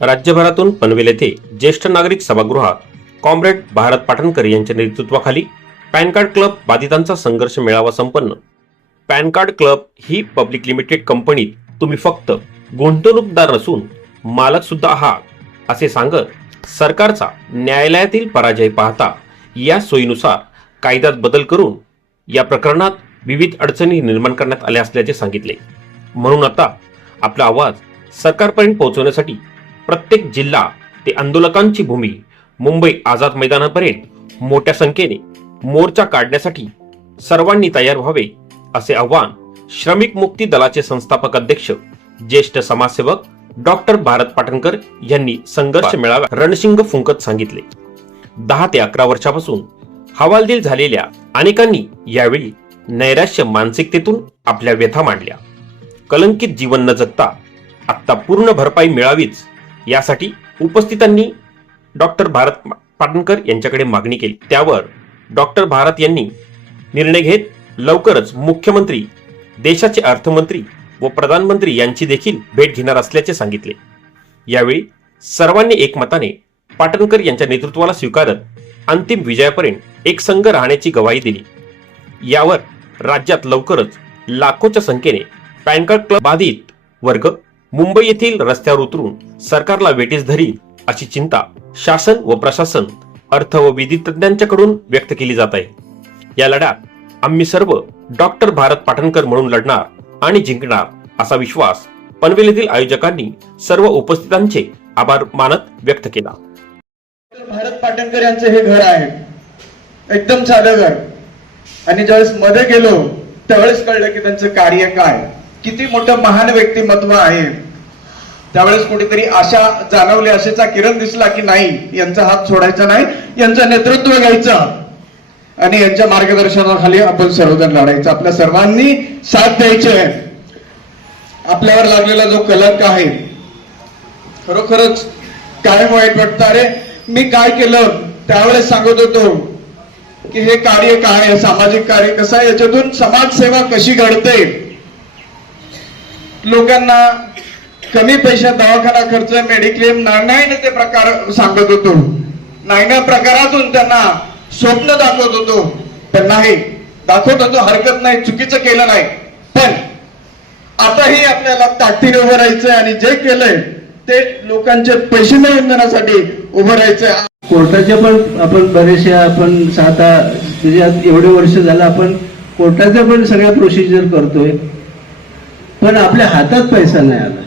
राज्यभरातून पनवेल येथे ज्येष्ठ नागरिक सभागृहात कॉम्रेड भारत पाटणकर यांच्या नेतृत्वाखाली पॅन कार्ड क्लब बाधितांचा संघर्ष मेळावा संपन्न. पॅन कार्ड क्लब ही पब्लिक लिमिटेड कंपनीत तुम्ही फक्त गुंतवणूकदार नसून मालक सुद्धा आहात असे सांगत सरकारचा न्यायालयातील पराजय पाहता या सोयीनुसार कायद्यात बदल करून या प्रकरणात विविध अडचणी निर्माण करण्यात आल्या असल्याचे सांगितले. म्हणून आता आपला आवाज सरकारपर्यंत पोहोचवण्यासाठी प्रत्येक जिल्हा ते आंदोलकांची भूमी मुंबई आझाद मैदानापर्यंत मोठ्या संख्येने मोर्चा काढण्यासाठी सर्वांनी तयार व्हावे असे आवाहन श्रमिक मुक्ती दलाचे संस्थापक अध्यक्ष ज्येष्ठ समाजसेवक डॉक्टर भारत पाटणकर यांनी संघर्ष मेळाव्यात रणशिंग फुंकत सांगितले. दहा ते अकरा वर्षापासून हवालदिल झालेल्या अनेकांनी यावेळी नैराश्य मानसिकतेतून आपल्या व्यथा मांडल्या. कलंकित जीवन न जगता आत्ता पूर्ण भरपाई मिळावीच यासाठी उपस्थितांनी डॉक्टर भारत पाटणकर यांच्याकडे मागणी केली. त्यावर डॉक्टर भारत यांनी निर्णय घेत लवकरच मुख्यमंत्री देशाचे अर्थमंत्री व प्रधानमंत्री यांची देखील भेट घेणार असल्याचे सांगितले. यावेळी सर्वांनी एकमताने पाटणकर यांच्या नेतृत्वाला स्वीकारत अंतिम विजयापर्यंत एक संघ राहण्याची गवाही दिली. यावर राज्यात लवकरच लाखोच्या संख्येने पॅन कार्ड क्लब बाधित वर्ग मुंबई येथील रस्त्यावर उतरून सरकारला वेटीस धरी अशी चिंता शासन व प्रशासन अर्थ व विधी तज्ञांच्याकडून व्यक्त केली जात आहे. या लढ्यात आम्ही सर्व डॉक्टर भारत पाटणकर म्हणून लढणार आणि जिंकणार असा विश्वास पनवेल येथील आयोजकांनी सर्व उपस्थितांचे आभार मानत व्यक्त केला. भारत पाटणकर यांचं हे घर आहे. एकदम साधं घर. आणि ज्यावेळेस मध्ये गेलो त्यावेळेस कळलं की त्यांचं कार्य काय. किती मोठं महान व्यक्तिमत्व आहे. त्यावेळेस कुठेतरी आशा जाणवली आशेचा किरण दिसला की नाही यांचा हात सोडायचा नाही यांचं नेतृत्व घ्यायचं. आणि यांच्या मार्गदर्शनाखाली आपण सर्वजण लढायचं. आपल्या सर्वांनी साथ द्यायची आहे. आपल्यावर लागलेला जो कलंक आहे खरोखरच काय वाईट वाटतं. अरे मी काय केलं? त्यावेळेस सांगत होतो की हे कार्य काय सामाजिक कार्य कसं आहे? याच्यातून समाजसेवा कशी घडते? लोकांना कमी पैशात दवाखाना खर्च मेडिक्लेम नाही ते प्रकार सांगत होतो. नाही प्रकारातून त्यांना स्वप्न दाखवत होतो. पण नाही दाखवत होतो हरकत नाही चुकीचं केलं नाही. पण आताही आपल्याला ताकदीने उभं राहायचंय आणि जे केलंय ते लोकांचे पैसे मिळवून देण्यासाठी उभं राहायचंय. कोर्टाचे पण आपण बरेचसे आपण सात म्हणजे एवढे वर्ष झालं आपण कोर्टाचे पण सगळ्या प्रोसिजर करतोय. पण आपल्या हातात पैसा नाही आला.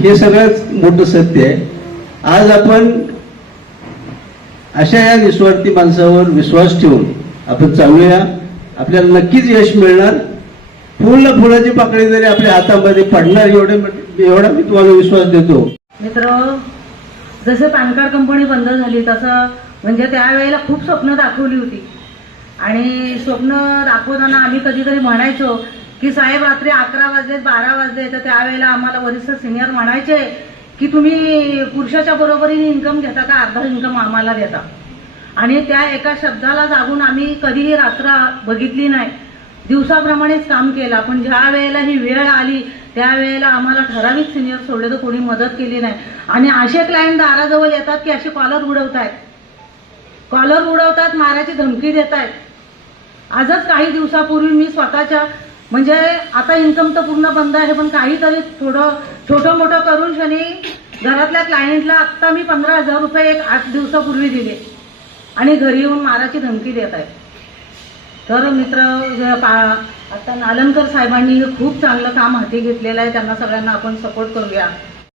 हे सगळ्यात मोठं सत्य आहे. आज आपण अशा या निस्वार्थी माणसावर विश्वास ठेवून आपण चालूया. आपल्याला नक्कीच यश मिळणार. पूर्ण फुलाची पाकळी जरी आपल्या हातामध्ये पडणार एवढे एवढा मी तुम्हाला विश्वास देतो. मित्र जसं पॅन कार्ड कंपनी बंद झाली तसं म्हणजे त्यावेळेला खूप स्वप्न दाखवली होती. आणि स्वप्न दाखवताना आम्ही कधीतरी म्हणायचो की साहेब रात्री अकरा वाजले बारा वाजले तर त्यावेळेला आम्हाला वरिष्ठ सिनियर म्हणायचे की तुम्ही पुरुषाच्या बरोबरीने इन्कम घेता का? अर्धा इन्कम आम्हाला देता. आणि त्या एका शब्दाला जागून आम्ही कधीही रात्र बघितली नाही. दिवसाप्रमाणेच काम केलं. पण ज्या वेळेला ही वेळ आली त्यावेळेला आम्हाला ठराविक सिनियर सोडले तर कोणी मदत केली नाही. आणि असे क्लायंट दाराजवळ येतात की असे कॉलर उडवतायत. कॉलर उडवतात मारायची धमकी देत आहेत आजच काही दिवसापूर्वी मी स्वतःच्या म्हणजे आता इन्कम तर पूर्ण बंद आहे पण काहीतरी थोडं छोटं मोठं करून शनी घरातल्या क्लायंटला आत्ता मी पंधरा हजार रुपये एक आठ दिवसापूर्वी दिले. आणि घरी येऊन माराची धमकी देत आहे तर मित्र पा- आता नालनकर साहेबांनी खूप चांगलं काम हाती घेतलेलं आहे. त्यांना सगळ्यांना आपण सपोर्ट करूया.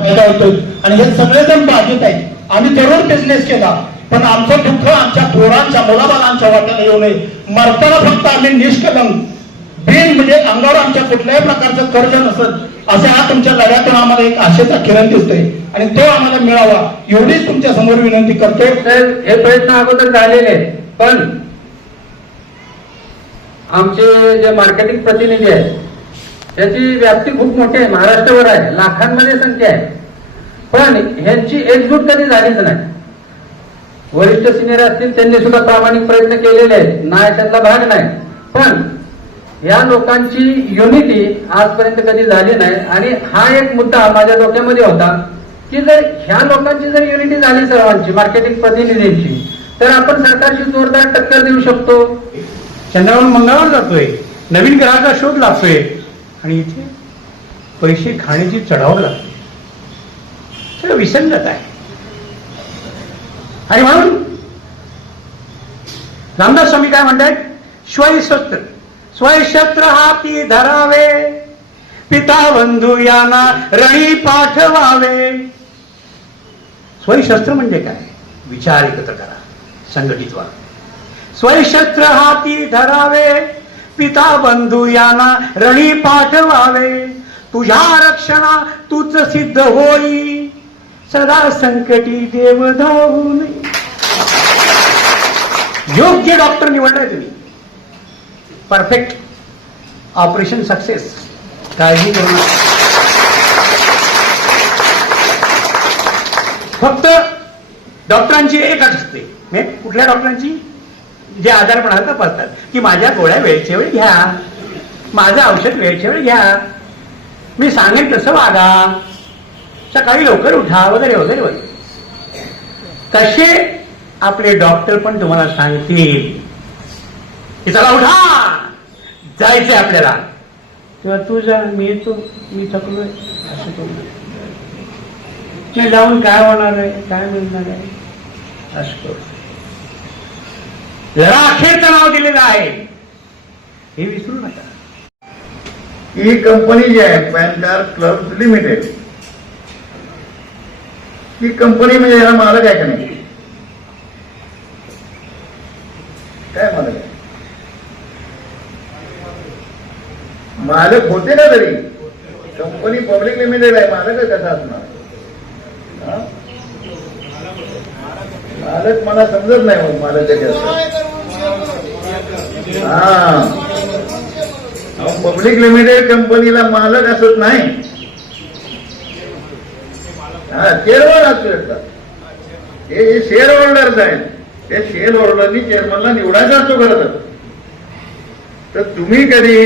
फायदा होतो आणि हे सगळेजण बाधित आहेत. आम्ही जरूर बिझनेस केला. पण आमचं दुःख आमच्या पोरांच्या मुलाबालांच्या वाट्याला येऊ नये. मरताना फक्त आम्ही निष्कलंक बिन म्हणजे अंगावर आमच्या कुठल्याही प्रकारचं कर्ज नसत असे हा तुमच्या लढ्यातून आम्हाला एक आशेचा किरण दिसतोय. आणि तो आम्हाला मिळावा एवढीच तुमच्यासमोर विनंती करतो हे प्रयत्न अगोदर झालेले आहेत पण आमचे जे मार्केटिंग प्रतिनिधी आहेत त्याची व्याप्ती खूप मोठी आहे महाराष्ट्रावर आहे लाखांमध्ये संख्या आहे. पण ह्यांची एकजूट कधी झालीच नाही. वरिष्ठ सिनियर असतील त्यांनी सुद्धा प्रामाणिक प्रयत्न केलेले आहेत ना याच्यातला भाग नाही. पण या लोकांची युनिटी आजपर्यंत कधी झाली नाही. आणि हा एक मुद्दा माझ्या डोक्यामध्ये होता की जर ह्या लोकांची जर युनिटी झाली सर्वांची मार्केटिंग प्रतिनिधींची तर आपण सरकारशी जोरदार टक्कर देऊ शकतो. चंद्रावर मंगळावर जातोय. नवीन ग्रहाचा शोध लागतोय आणि इथे पैसे खाण्याची चढाव लागते. सगळं विसंगत आहे. आणि म्हणून रामदास स्वामी काय म्हणतात स्वस्त स्वयशस्त्र हाती धरावे. पिता बंधू यांना रणी पाठवावे. स्वयशस्त्र म्हणजे काय? विचार एकत्र करा. संघटित व्हा. स्वयशस्त्र हाती धरावे. पिता बंधू यांना रणी पाठवावे. तुझ्या रक्षणा तूच सिद्ध होई. सदा संकटी देव धावून योग्य डॉक्टर निवडलाय तुम्ही. Perfect operation success. काळजी करू नका फक्त डॉक्टरांची एक अट असते. म्हणजे कुठल्या डॉक्टरांची? जे आजारपणाला तपासतात की माझ्या गोळ्या वेळच्या वेळी घ्या. माझं औषध वेळच्या वेळी घ्या. मी सांगेन तसं वागा. सकाळी लवकर उठा वगैरे वगैरे वगैरे. तसे आपले डॉक्टर पण तुम्हाला सांगतील. की चला उठा. जायचंय आपल्याला. तेव्हा तू जा मी येतो मी थकलोय असं करू नाही जाऊन काय होणार आहे काय मिळणार आहे असं करू जरा अखेरचं नाव दिलेलं आहे. हे विसरू नका. ही कंपनी जी आहे पॅन कार्ड क्लब लिमिटेड. ही कंपनी म्हणजे याला मालक आहे का नाही? काय मालक आहे? मालक होते ना तरी कंपनी पब्लिक लिमिटेड आहे मालक कसा असणार मालक मला समजत नाही मग मालक कसे असतात हा पब्लिक लिमिटेड कंपनीला मालक असत नाही. हा चेअरमन असू शकतात. हे जे शेअर होल्डर्स आहेत ते शेअर होल्डरनी चेअरमनला निवडायचा असतो खरं तर. तर तुम्ही कधी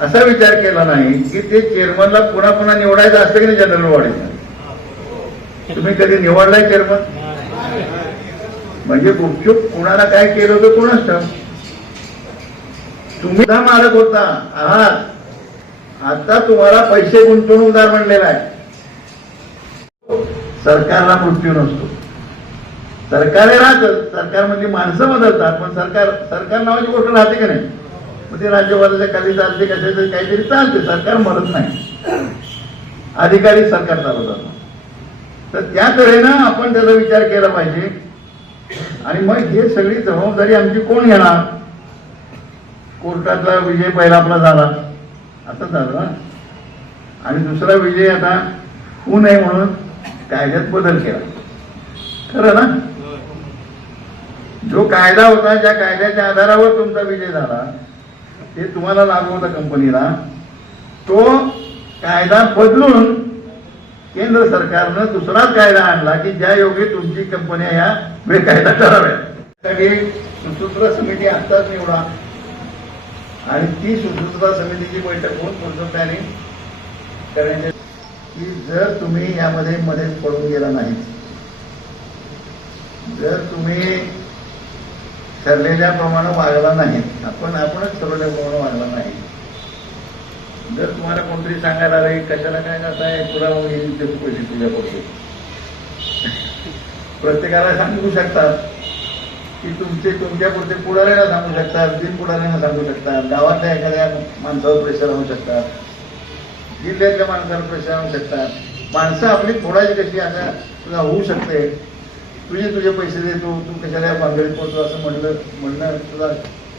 असा विचार केला नाही की ते चेअरमनला पुन्हा पुन्हा निवडायचं असतं की नाही जनरल बॉडीला तुम्ही कधी निवडलाय चेअरमन म्हणजे गुपचूप कुणाला काय केलं होतं कुणाच तुम्ही सुद्धा मालक होता. आहात. आता तुम्हाला पैसे गुंतवणूकदार म्हणलेला आहे. सरकारला मृत्यू नसतो. सरकार हे राहतं म्हणजे माणसं बदलतात पण सरकार सरकार नावाची गोष्ट राहते का नाही? मग ते राज्यपालाच्या खाली चालते कशाचं काहीतरी चालते. सरकार मरत नाही. अधिकारी सरकार चालवतात. तर त्या तऱ्हेनं आपण त्याचा विचार केला पाहिजे. आणि मग हे सगळी जबाबदारी आमची कोण घेणार? कोर्टातला विजय पहिला आपला झाला. आता झाला आणि दुसरा विजय आता होऊ नये म्हणून कायद्यात बदल केला. खरं ना? जो कायदा होता ज्या कायद्याच्या आधारावर तुमचा विजय झाला ते तुम्हाला लागू होता कंपनीला तो कायदा बदलून केंद्र सरकारनं दुसराच कायदा आणला की ज्या योगे तुमची कंपन्या ह्या बेकायदा ठराव्यात साठी सुसूत्र समिती आत्ताच निवडा. आणि ती सुसूत्रता समितीची बैठक होऊन पुढचं प्लॅनिंग करण्याच्या की जर तुम्ही यामध्ये मध्येच पडून गेला नाही जर तुम्ही ठरलेल्याप्रमाणे वागला नाही. आपण आपणच ठरवल्याप्रमाणे वागला नाही. जर तुम्हाला कोणतरी सांगायला आलं कशाला काय कसं आहे तुला येईल पैसे तुझ्या पडते प्रत्येकाला सांगू शकतात की तुमचे तुमच्यापुरते पुढाऱ्याला सांगू शकतात बिन पुढाऱ्यांना सांगू शकतात गावातल्या एखाद्या माणसावर प्रेशर होऊ शकतात जिल्ह्यातल्या माणसावर प्रेशर होऊ शकतात. माणसं आपली फोडायची कशी आता तुला होऊ शकते तुझे तुझे पैसे दे तू तू कशाला बांधडीत पडतो असं म्हणलं म्हणणं तुला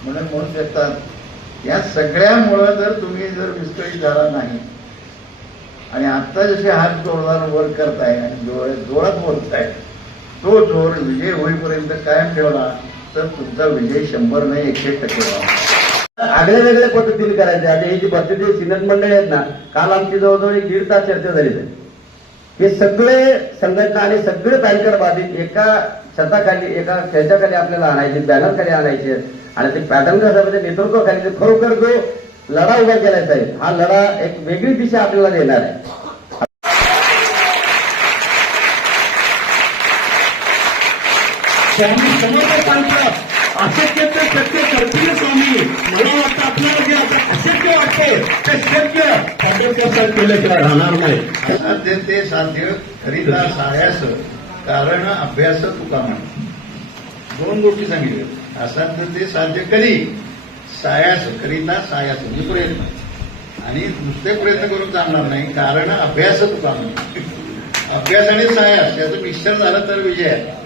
म्हणून म्हणू शकतात या सगळ्यामुळं जर तुम्ही जर विस्कळीत झाला नाही आणि आता जसे हात जोरदार वर करताय आणि जोर जोरात बोलताय तो जोर विजय होईपर्यंत कायम ठेवला तर तुमचा विजय शंभर नाही एकशे टक्के व्हावा आगळ्या वेगळ्या पद्धतीने करायचे. आता ही जी पद्धती सिनत मंडळी आहेत ना काल आमची जवळजवळ एक दीड तास चर्चा झाली हे सगळे संघटना आणि सगळे बँकर बाधित एका छताखाली एका खेळच्याखाली आपल्याला आणायचे बॅनरखाली आणायचे. आणि ते पॅटर्न कसं नेतृत्वाखाली खरोखर जो लढा उभा केला जाईल हा लढा एक वेगळी दिशा आपल्याला देणार आहे. अशक्य ते शक्य करतील स्वामी. मला वाटतं आपल्याला जे आता अशक्य वाटते ते शक्य. आंबेडकर केल्याशिवाय राहणार नाही. असाध्य ते साध्य करिता सायास कारण अभ्यास तुका म्हण. दोन गोष्टी सांगितल्या. असाध्य ते साध्य कधी सायास करिता सायास म्हणजे प्रयत्न. आणि नुसते प्रयत्न करून चालणार नाही कारण अभ्यास तुका म्हण. अभ्यास आणि सायास याचं मिक्सर झालं तर विजय आहे.